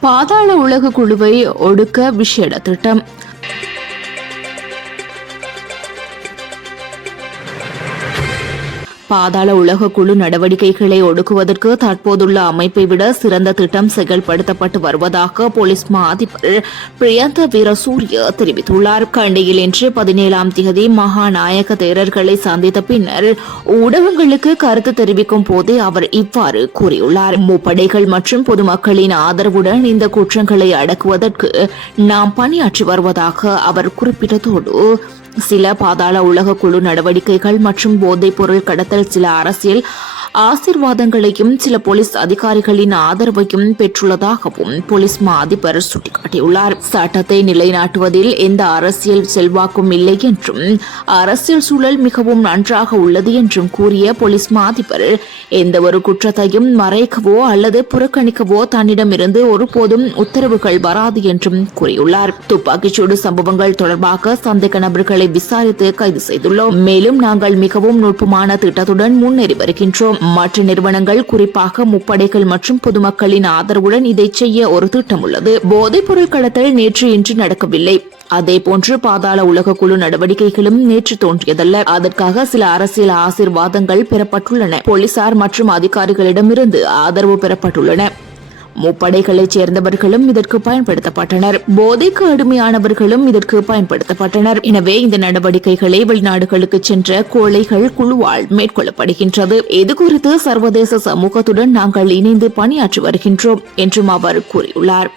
பாதாள உலக குழுவை ஒடுக்க விஷேட திட்டம். பாதாள உலக குழு நடவடிக்கைகளை ஒடுக்குவதற்கு தற்போதுள்ள அமைப்பை விட சிறந்த திட்டம் செயல்படுத்தப்பட்டு வருவதாக போலீஸ் மா அதிபர் பிரியந்த வீரசூரிய தெரிவித்துள்ளார். கண்டியில் இன்று பதினேழாம் தேதி மகாநாயக தேரர்களை சந்தித்த பின்னர் ஊடகங்களுக்கு கருத்து தெரிவிக்கும் போதே அவர் இவ்வாறு கூறியுள்ளார். முப்படைகள் மற்றும் பொதுமக்களின் ஆதரவுடன் இந்த குற்றங்களை அடக்குவதற்கு நாம் பணியாற்றி வருவதாக அவர் குறிப்பிட்டதோடு சில பாதாள உலக குழு நடவடிக்கைகள் மற்றும் போதைப் பொருள் கடத்தல் சில அரசியல் ஆசிர்வாதங்களையும் சில போலீஸ் அதிகாரிகளின் ஆதரவையும் பெற்றுள்ளதாகவும் போலீஸ் மா அதிபர் சுட்டிக்காட்டியுள்ளார். சட்டத்தை நிலைநாட்டுவதில் எந்த அரசியல் செல்வாக்கும் இல்லை என்றும் அரசியல் சூழல் மிகவும் நன்றாக உள்ளது என்றும் கூறிய போலீஸ் மா அதிபர் எந்த ஒரு குற்றத்தையும் மறைக்கவோ அல்லது புறக்கணிக்கவோ தன்னிடமிருந்து ஒருபோதும் உத்தரவுகள் வராது என்றும் கூறியுள்ளார். துப்பாக்கிச்சூடு சம்பவங்கள் தொடர்பாக சந்தேக நபர்களை விசாரித்து கைது செய்துள்ளோம். மேலும் நாங்கள் மிகவும் நுட்பமான திட்டத்துடன் முன்னேறி வருகின்றோம் மற்ற நிறுவனங்கள் குறிப்பாக முப்படைகள் மற்றும் பொதுமக்களின் ஆதரவுடன் இதை செய்ய ஒரு திட்டம் உள்ளது. போதைப் பொருள் கடத்தல் நேற்று இன்று நடக்கவில்லை. அதேபோன்று பாதாள உலக குழு நடவடிக்கைகளும் நேற்று தோன்றியதல்ல. அதற்காக சில அரசியல் ஆசிர்வாதங்கள் பெறப்பட்டுள்ளன. போலீசார் மற்றும் அதிகாரிகளிடமிருந்து ஆதரவு பெறப்பட்டுள்ளன. முப்படைகளைச் சேர்ந்தவர்களும் இதற்கு பயன்படுத்தப்பட்டனர். போதைக்கு அடிமையானவர்களும் இதற்கு பயன்படுத்தப்பட்டனர். எனவே இந்த நடவடிக்கைகளை வெளிநாடுகளுக்கு சென்ற கோழைகள் குழுவால் மேற்கொள்ளப்படுகின்றது. இதுகுறித்து சர்வதேச சமூகத்துடன் நாங்கள் இணைந்து பணியாற்றி வருகின்றோம் என்றும் அவர் கூறியுள்ளார்.